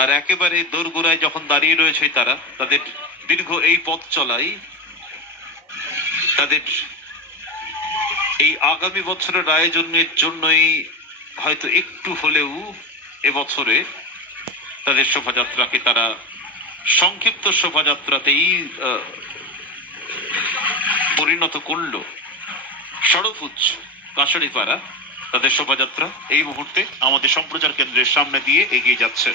আর একেবারে দোরগোড়ায় যখন দাঁড়িয়ে রয়েছে তারা, তাদের দীর্ঘ এই পথ চলাই তাদের এই আগামী বছরের আয়োজনের জন্যই হয়তো একটু হলেও এবছরে তাদের শোভাযাত্রাকে তারা সংক্ষিপ্ত শোভাযাত্রাতেই পরিণত করলো। সরফুজ কাশারিপাড়া তাদের শোভাযাত্রা এই মুহূর্তে আমাদের সম্প্রচার কেন্দ্রের সামনে দিয়ে এগিয়ে যাচ্ছে।